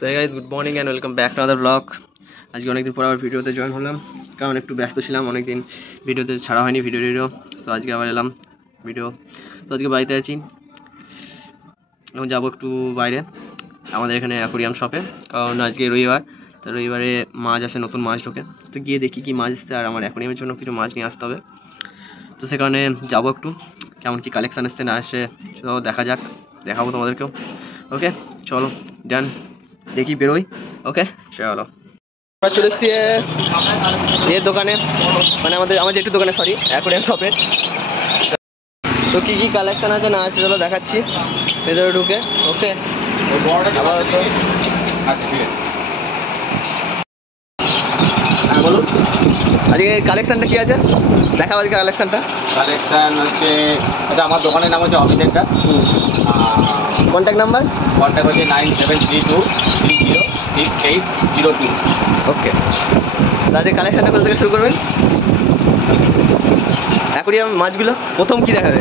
So hey guys, good morning and welcome back to another vlog. আজকে অনেকদিন পর আবার ভিডিওতে জয়েন হলাম, কারণ একটু ব্যস্ত ছিলাম, অনেকদিন ভিডিওতে ছাড়া হয়নি ভিডিও। তো আজকে আবার এলাম ভিডিও। তো আজকে বাড়িতে আছি, এখন যাবো একটু বাইরে আমাদের এখানে অ্যাকোরিয়াম শপে, কারণ আজকে রবিবার। তো রবিবারে মাছ আসে, নতুন মাছ ঢোকে। তো গিয়ে দেখি কি মাছ এসছে, আর আমার অ্যাকোরিয়ামের জন্য কিছু মাছ নিয়ে আসতে হবে। তো সেখানে যাবো, একটু কেমন কি কালেকশান এসছে না আসে সেটাও দেখা যাক, দেখাবো তোমাদেরকেও। ওকে চলো ডান, দেখি বেরোই। ওকে চলো, আমরা চলে এসছি এর দোকানে, মানে আমার একটু দোকানে, সরি অ্যাকোরিয়াম শপে। তো কী কী কালেকশান আছে না আছে চলো দেখাচ্ছি ভেতরে ঢুকে। ওকে হ্যাঁ বলুন, আজকে কালেকশানটা কী আছে দেখাবো। আজকে কালেকশান হচ্ছে, এটা আমার দোকানের নাম হচ্ছে অমিতেরটা। কন্ট্যাক্ট নাম্বার হচ্ছে 9732306802। ওকে, তাদের কালেকশানটা কোথা থেকে শুরু করবেন? অ্যাকোরিয়াম মাছগুলো প্রথম কি দেখাবে?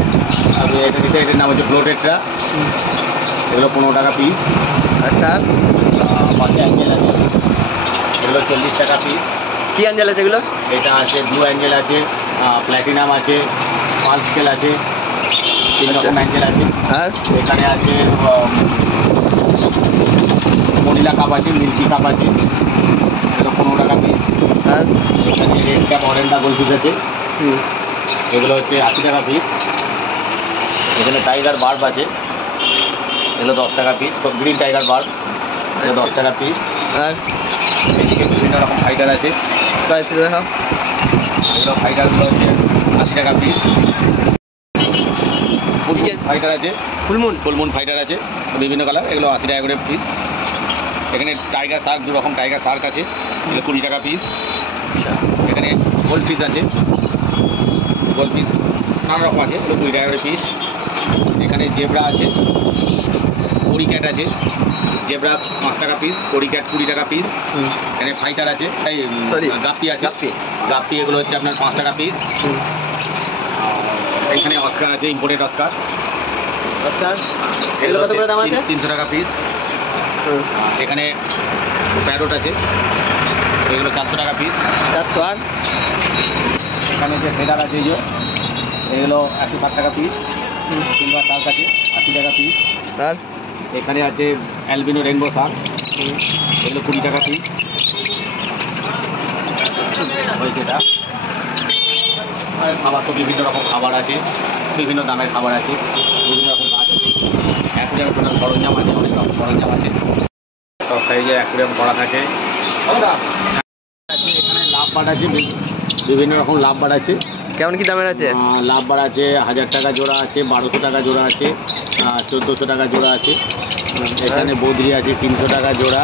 এটার নাম হচ্ছে ব্লোটেটটা, এগুলো 15 টাকা পিস। আচ্ছা, পাশে অ্যাঞ্জেল আছে, এগুলো 40 টাকা পিস। কী অ্যাঞ্জেল আছে এগুলো? এটা আছে ব্লু অ্যাঞ্জেল আছে, প্ল্যাটিনাম আছে, পাল স্কেল আছে, 3 রকম অ্যাঞ্জেল আছে। আর এখানে আছে মনিলা কাপ আছে, মিল্কি কাপ আছে, এগুলো 15 টাকা পিস। আর এখানে রেড ক্যাপ অরেন্ডা গোলফিশ আছে, এগুলো হচ্ছে 80 টাকা পিস। এখানে টাইগার বার্ব আছে, এগুলো 10 টাকা পিস। গ্রিন টাইগার বার্ব, এগুলো 10 টাকা পিস। আর এদিকে বিভিন্ন রকম ফাইটার আছে, প্রাইস দেখাও। এগুলো ফাইটারগুলো হচ্ছে 80 টাকা পিস। ফাইটার আছে, ফুলমুন ফাইটার আছে বিভিন্ন কালার, এগুলো 80 টাকা করে পিস। এখানে টাইগার শার্ক, 2 রকম টাইগার শার্ক আছে, এগুলো 20 টাকা পিস। এখানে গোল্ড ফিশ আছে, গোল্ড ফিশ নানা রকম আছে, এগুলো 20 টাকা করে পিস। এখানে জেব্রা আছে, কোরি ক্যাট আছে, জেব্রা 5 টাকা পিস, কোরি ক্যাট 20 টাকা পিস। এখানে ফাইটার আছে, গাপ্পি আছে, গাপ্পি এগুলো হচ্ছে আপনার 5 টাকা পিস। এখানে অস্কার আছে, ইম্পোর্টেড অস্কার, এগুলো কত করে দাম আছে? 300 টাকা পিস। এখানে প্যারোট আছে, এগুলো 400 টাকা পিস। 400। আর এখানে যে ফেদার আছে, এগুলো 160 টাকা পিস। সিলভার শার্ক আছে 80 টাকা পিস। আর এখানে আছে অ্যালবিনো রেনবো শার্ক, এগুলো 20 টাকা পিস। এটা খাবার তো বিভিন্ন রকম খাবার আছে, বিভিন্ন দামের খাবার আছে, বিভিন্ন রকম গাছ আছে। অ্যাকুরিয়াম কোনো সরঞ্জাম আছে, অনেক রকম সরঞ্জাম আছে, সব সাইজের অ্যাকুরিয়াম করা থাকে। এখানে লাভ বার্ড আছে, বিভিন্ন রকম লাভ বার্ড আছে। কেমন কি দামের আছে? লাভ বার্ড আছে 1000 টাকা জোড়া আছে, 1200 টাকা জোড়া আছে, 1400 টাকা জোড়া আছে। এখানে বদ্রি আছে 300 টাকা জোড়া।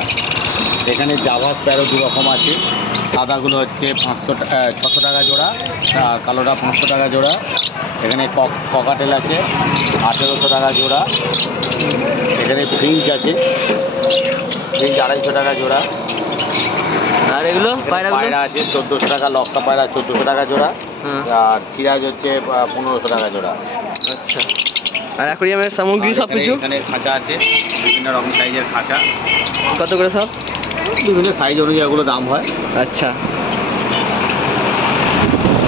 এখানে জাভা স্প্যারো 2 রকম আছে, সাদাগুলো হচ্ছে 600 টাকা জোড়া, কালোটা 500 টাকা জোড়া। এখানে ককাটেল আছে 1800 টাকা জোড়া। এখানে ফ্রিঞ্চ আছে, ফ্রিঞ্চ 250 টাকা জোড়া। আর এগুলো পায়রা আছে 1400 টাকা, লক্কা পায়রা 1400 টাকা জোড়া। আর সিরাজ হচ্ছে 1500 টাকা জোড়া। আচ্ছা, আর অ্যাকোরিয়ামের সামগ্রী সব কিছু? এখানে খাঁচা আছে, বিভিন্ন রকম সাইজের খাঁচা। কত করে সব? বিভিন্ন সাইজ অনুযায়ী ওগুলো দাম হয়। আচ্ছা,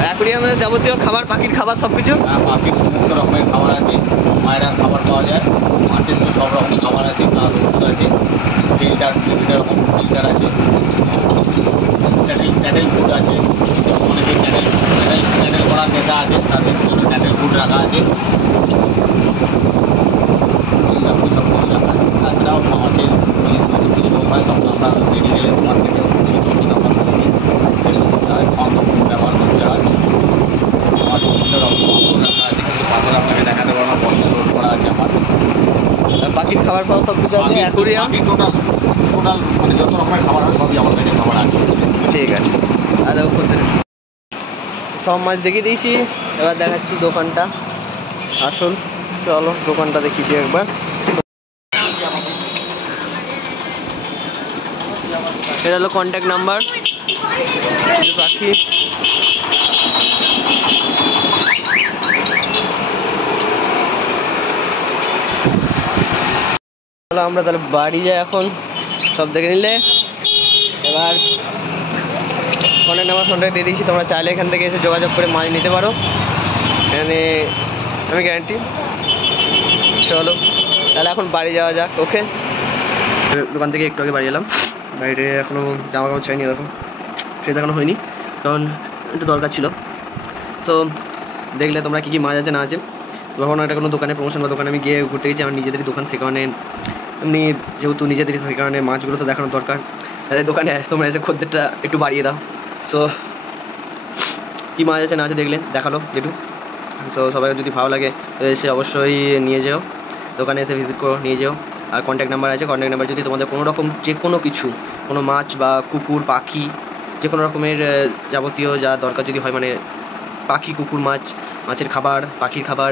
অ্যাকোরিয়ামের যাবতীয় খাবার, পাখির খাবার সব কিছু? পাখির সমস্ত রকমের খাবার আছে, পায়রার খাবার পাওয়া যায়, মাছের তো সব রকম খাবার আছে, প্লাস ওষুধ আছে, ফিল্টার, বিভিন্ন রকম ফিল্টার আছে, চ্যানেল ফুড আছে। অনেকে চ্যানেল করার নেশা আছে, তাদের জন্য চ্যানেল ফুড রাখা আছে, সব কিছু রাখা আছে। তাছাড়াও মাছের কিছু রোগ হয় তখন আমরা মেডিকেলের দোকান থেকে কিছু ওষুধ আমরা থেকে সেগুলো দিতে হয়, খাওয়ানো ব্যবহার করতে হয়। আমার বিভিন্ন রকম পাথর রাখা আছে, কিছু পাথর আপনাকে দেখাতে পারবো, বস্তা লোড করা আছে আমার। পাখির খাবার পাওয়া সব কিছু আছে অ্যাকোরিয়াম? টোটাল মানে যত রকমের খাবার হয় সবই আমার কাছে খাবার আছে। ঠিক আছে, আর সব মাছ দেখিয়ে দিয়েছি, এবার দেখাচ্ছি দোকানটা আসুন। চলো দোকানটা দেখি দিই একবার। এটা হলো কন্ট্যাক্ট নাম্বার, পাখি। আমরা তাহলে বাড়ি যাই এখন। সব দেখে নিলে। এবার কন্ট্যাক্ট নাম্বার ফোনটা দিয়ে দিয়েছি, তোমরা চাইলে এখান থেকে এসে যোগাযোগ করে মাছ নিতে পারো, এখানে আমি গ্যারান্টি। চলো তাহলে এখন বাড়ি যাওয়া যাক। ওকে, দোকান থেকে একটু আগে বাড়ি এলাম, বাইরে এখনও জামা কাপড় চাইনি, এরকম ফ্রেশ দেখানো হয়নি কারণ একটু দরকার ছিল। তো দেখলে তোমরা কী কী মাছ আছে না আছে। তখন একটা কোনো দোকানে প্রমোশন বা দোকানে আমি গিয়ে ঘুরতে গেছি, আমার নিজেদেরই দোকান, সে কারণে এমনি যেহেতু নিজেদেরই সে কারণে মাছগুলো তো দেখানোর দরকার। তাদের দোকানে তোমরা এসে খদ্দেরটা একটু বাড়িয়ে দাও। সো কী মাছ আছে না আছে দেখলে দেখালো যেটু। তো সবাই যদি ভালো লাগে তো এসে অবশ্যই নিয়ে যেও, দোকানে এসে ভিজিট করো, নিয়ে যেও। আর কন্ট্যাক্ট নাম্বার আছে, কন্ট্যাক্ট নাম্বার যদি তোমাদের কোনো রকম যে কোনো কিছু, কোনো মাছ বা কুকুর পাখি যে কোনো রকমের যাবতীয় যা দরকার যদি হয়, মানে পাখি কুকুর মাছ, মাছের খাবার, পাখির খাবার,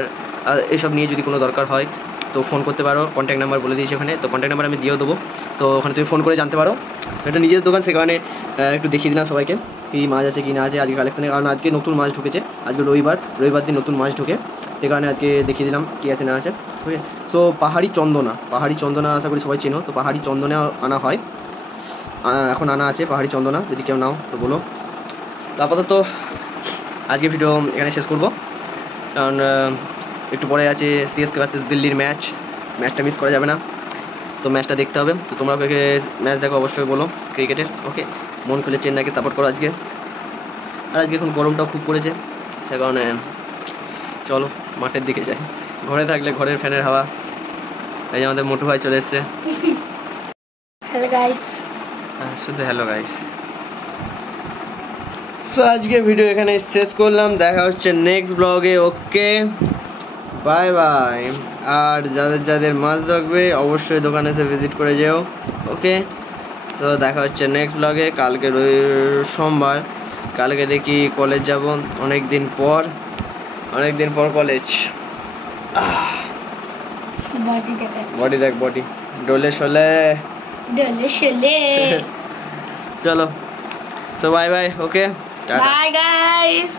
এসব নিয়ে যদি কোনো দরকার হয় তো ফোন করতে পারো। কন্ট্যাক্ট নাম্বার বলে দিয়েছি ওখানে, তো কন্ট্যাক্ট নাম্বার আমি দিয়েও দেবো। তো ওখানে তুমি ফোন করে জানতে পারো। এটা নিজের দোকান, সে কারণে একটু দেখিয়ে দিলাম সবাইকে কী মাছ আছে কি না আছে আজকে কালেকশানে। কারণ আজকে নতুন মাছ ঢুকেছে, আজকে রবিবার দিন নতুন মাছ ঢুকে, সে কারণে আজকে দেখিয়ে দিলাম কী আছে না আছে। ওকে, তো পাহাড়ি চন্দনা আশা করি সবাই চেনো। তো পাহাড়ি চন্দনা আনা হয়, এখন আনা আছে পাহাড়ি চন্দনা, যদি কেউ নাও তো বলো। তো আপাতত আজকে ভিডিও এখানে শেষ করবো, কারণ একটু পরে আছে সিএসকে ভার্সেস দিল্লির ম্যাচটা মিস করা যাবে না, তো ম্যাচটা দেখতে হবে। তো তোমরা ম্যাচ দেখো অবশ্যই বলো ক্রিকেটের। ওকে, মন খুলে চেন্নাইকে সাপোর্ট করো আজকে। আর আজকে এখন গরমটাও খুব পড়েছে, সে কারণে চলো মাঠের দিকে যাই। ঘরে থাকলে ঘরের ফ্যানের হাওয়া। এই যে আমাদের মোটু ভাই চলে এসছে। Hello guys. হ্যাঁ, শুধু হ্যালো গাইস। তো আজকে ভিডিও এখানে শেষ করলাম, দেখা হচ্ছে নেক্সট ব্লগে। ওকে, বাই বাই। আর যাদের মাছ লাগবে অবশ্যই দোকানে এসে ভিজিট করে যেও। ওকে, তো দেখা হচ্ছে নেক্সট ব্লগে। কালকে সোমবার, কালকে দেখি কলেজ যাব, অনেক দিন পর কলেজ। বডি দেখ, বডি ডোলে শোলে। চলো, সো বাই বাই। ওকে, Bye guys.